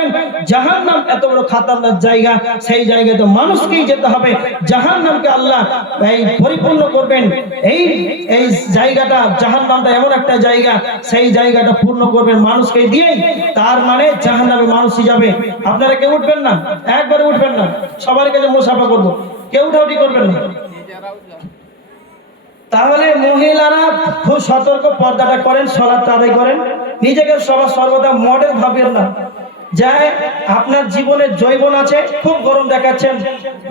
রাখবেন জাহান্নাম এত বড় খাতারনাক জায়গা, সেই জায়গাতে মানুষকেই যেতে হবে। জাহান্নামকে আল্লাহ এই পরিপূর্ণ করবেন। এই এই জায়গাটা জাহান্নামটা এমন একটা জায়গা, সেই জায়গাটা পূর্ণ করবেন মানুষকে দিয়ে। তার মানে জাহান্নামে মানুষই যাবে। আপনারা কেউ উঠবেন না, একবারে উঠবেন না, সবার কাছে মুসাফা করব, কেউ উঠাউঠি করবেন না। তাহলে মহিলারা খুব সতর্ক, পর্দাটা করেন, সালাত আদায় করেন, নিজেকে সর্বদা মডেল ভাবেন না। যায় আপনার জীবনের যৌবন আছে, খুব গরম দেখাচ্ছেন,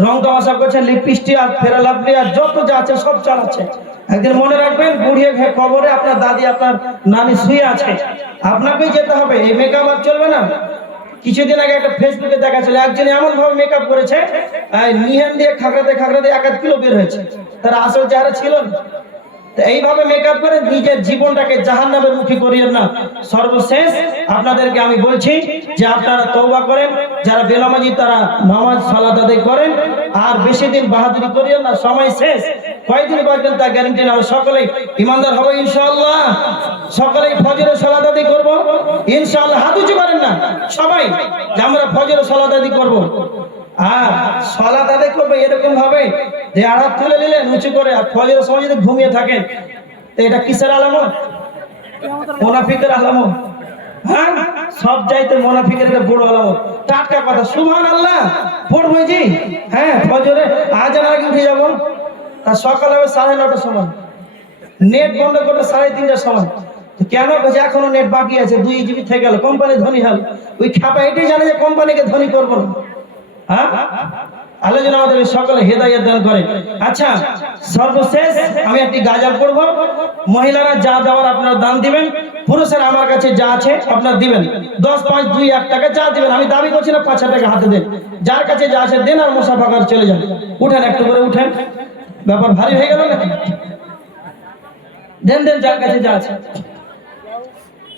রং তামাশা করছেন, লিপস্টিক আর ফেরালাভলি আর যত যা আছে সব চালাচ্ছে। একদিন মনে রাখবেন বুড়িয়ে কবরে আপনার দাদি আপনার নানি শুয়ে আছে, আপনাকেই যেতে হবে। এই মেকআপ আর চলবে না। কিছুদিন আগে একটা ফেসবুকে দেখা ছিল, একজন এমন ভাবে মেকআপ করেছে, নিহান দিয়ে খাগড়াতে খাগড়াতে 1 কিলো বের হয়েছে, তার আসল চেহারা ছিল না। এইভাবে মেকআপ করে নিজের জীবনটাকে জাহান্নামের মুখী করিয়েন না। সর্বশেষ আপনাদেরকে আমি বলছি যে আপনারা তওবা করেন, যারা বেনামাজি তারা নামাজ সালাত আদায় করেন, আর বেশি দিন বাহাদুরি করিয়েন না, সময় শেষ। কয়দিন বাঁচবেন তা গ্যারান্টি না। সকলেই ইমানদার হবে ইনশাআল্লাহ, সকলেই ফজরের সালাত আদায় করব ইনশাআল্লাহ। হাত উঁচু করেন না সবাই যে আমরা ফজরের সালাত আদায় করব। আর সালাত আদায় করবে এরকম ভাবে যে হাত তুলে নিলেন উঁচু করে, আর ফজরের সময় যদি ঘুমিয়ে থাকেন, তো এটা কিসের আলামত? মুনাফিকের আলামত। হ্যাঁ, সব চাইতে মুনাফিকের একটা বড় আলামত। টাটকা কথা, সুবহানাল্লাহ পড়বো জি। হ্যাঁ, ফজরে আজান আগে উঠে যাব, আর সকাল হবে 9:30টার সময়, নেট বন্ধ করবে 3:30টার সময়। কেন? বলছে এখনো নেট বাকি আছে, 2 জিবি থেকে গেল, কোম্পানি ধনী হল। ওই খাপা এটাই জানে যে কোম্পানিকে ধনী করবো না। হ্যাঁ, আল্লাহ যেন আমাদের সকলে হেদায়েত দান করে। আচ্ছা, সর্বশেষ আমি একটি গাজাল পড়ব। মহিলারা যা দেওয়ার আপনারা দান দিবেন, পুরুষেরা আমার কাছে যা আছে আপনারা দিবেন। 10, 5, 2, 1 টাকা যা দিবেন, আমি দাবি করছি না 5 টাকা হাতে দেন, যার কাছে যা আছে দেন, আর মুসাফা করে চলে যান। উঠেন, একটু করে উঠেন, ব্যাপার ভারী হয়ে গেল নাকি? দেন দেন, যার কাছে যা আছে।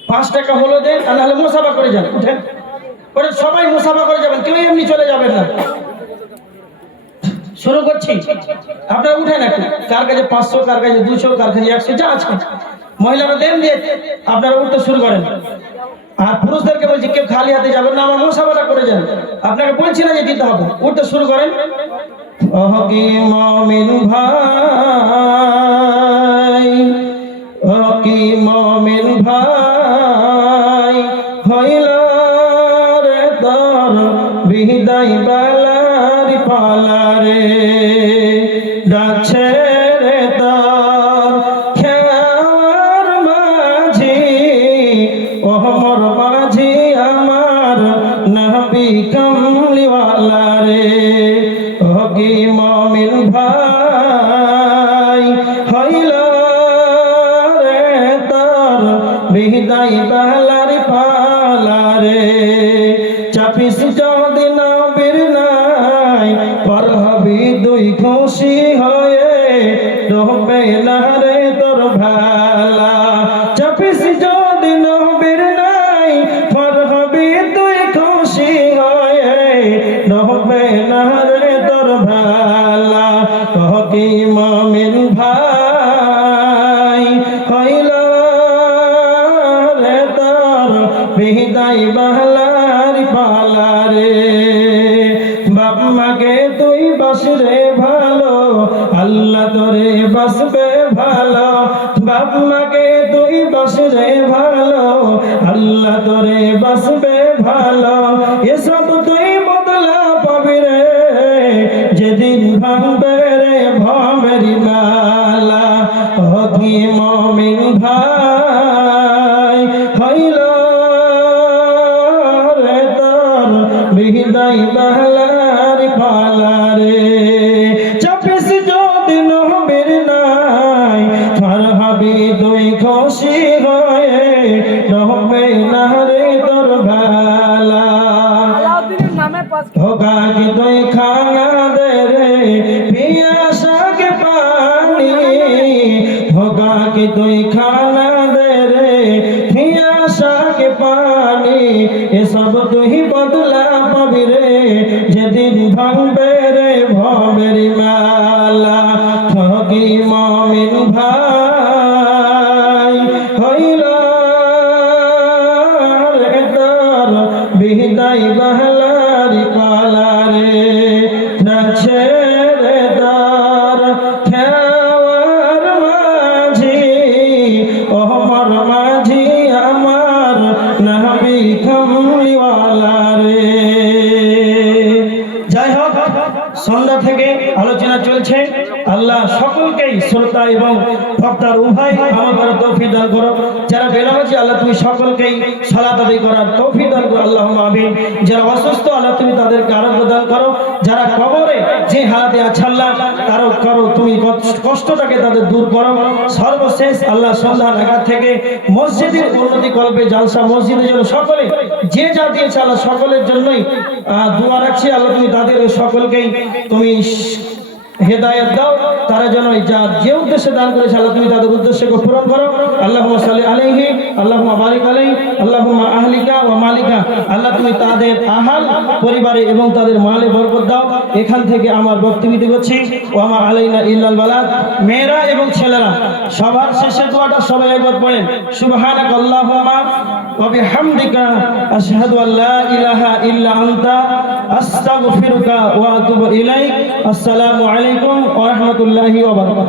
5 টাকা হলো দেন, আর নাহলে মুসাফা করে যান। উঠেন, ওরে সবাই মুসাফা করে যাবেন, কেউ এমনি চলে যাবেন না। শুরু করছি, আপনারা উঠেন একটু, কার কাছে 500, কার কাছে 200, কার কাছে 100, যা আছে মহিলারা দেন দিয়ে আপনারা উঠতে শুরু করেন। আর পুরুষদেরকে বলছি কেউ খালি হাতে যাবেন না, আমার মুসাফাটা করে যান। আপনাকে বলছি না যে দিতে হবে, উঠতে শুরু করেন। ওহ কি মুমিন ভাই, ওহ কি মুমিন ভাই, হইল রে তোর বিদায় বেলার পালারে, ডাকছে রে তোর খেয়ার মাঝি, ওহ মোর মাঝি আমার নবী কামলিওয়ালা রে। ওহ কি মুমিন ভাই, হইল রে তোর বিদায় বেলার পালারে, চাপিস যদি নবীর নাই, পর হবি দুই খুশি হয়ে, রহবে না রে তোর ভালা। চাপিস যদি নবীর নাই, পর হবি দুই খুশি হয়ে, রহবে না রে তোর ভালা। ওহ কি মুমিন ভাই, হইল রে তোর বিদায় বেলার পালারে। বাপ মাকে তুই বাসরে ভালো, আল্লাহ তোরে বাসবে ভালো। বাপ মাকে তুই বাসরে ভালো, আল্লাহ তোরে বাসবে ভালো। এসব তুই বদলা পাবি রে, যেদিন ভাঙবে রে ভবেরি মালা। ওহ কি মুমিন ভাই, হইল রে তোর বিদায় বেলার পালারে, চাপিস যদি নবীর নাই, পার হবি দুই খুশি হয়ে, রহবে না রে তোর ভালা। ধোকা কি তুই খানা দে রে, পিয়াসা কে পানি, ধোকা কি তুই খানা দে রে, পিয়াসা কে পানি। এসব তুই বদলা পাবি রে, যেদিন ভাঙবে রে ভবেরি মালা। ওহ কি মুমিন ভাই, হইল রে তোর বিদায় যাই বাহলারি পালারে না ছেড়ে দার খেওয়ার মাঝি ওমর মাঝি আমার নবী কামলিওয়ালা রে। যাই হোক, সন্ধ্যা থেকে আলোচনা চলছে। আল্লাহ সকলকেই শ্রোতা এবং বক্তার উভয় আমল করার তৌফিক দান করো। যারা বেনামাজি আল্লাহ তুমি সকলকেই সালাত আদায় করার তৌফিক দান করো, আল্লাহুম্মা আমিন। যারা অসুস্থ আল্লাহ তুমি তাদেরকে আরোগ্য দান করো। যারা কবরে যে হালাতে আছে আল্লাহ তারও করো তুমি কষ্টটাকে তাদের দূর করো। সর্বশেষ আল্লাহ সন্ধ্যা নাগাদ থেকে মসজিদের উন্নতি কল্পে জালসা মসজিদের জন্য সকলে যে যা দিয়েছে আল্লাহ সকলের জন্যই দোয়া রাখছি। আল্লাহ তুমি তাদের সকলকেই তুমি হেদায়েত দাও, তারা যেন যে উদ্দেশ্যে দান করেছে আল্লাহ তুমি তাদের উদ্দেশ্যকে পূরণ করো। আল্লাহুম্মা সাল্লি আলাইহি, আল্লাহুম্মা বারিক আলাইহি, আল্লাহুম্মা আহলিকা ওয়া মালিকা। আল্লাহ তুমি তাদের আহাল পরিবারে এবং তাদের মালে বরকত দাও। এখান থেকে আমার বক্তব্য করছি, ওয়া মা আলাইনা ইল্লাল বালাগ। মেয়েরা এবং ছেলেরা সবার শেষে দোয়াটা সবাই একবার পড়েন, সুবহানাকা আল্লাহুম্মা ওয়া বিহামদিকা আশহাদু আল্লা ইলাহা ইল্লা আনতা আস্তাগফিরুকা ওয়া আতুবু ইলাইক। আসসালামু আলাইকুম ওয়া রাহমাতুল্লাহি ওয়া বারাকাতুহু।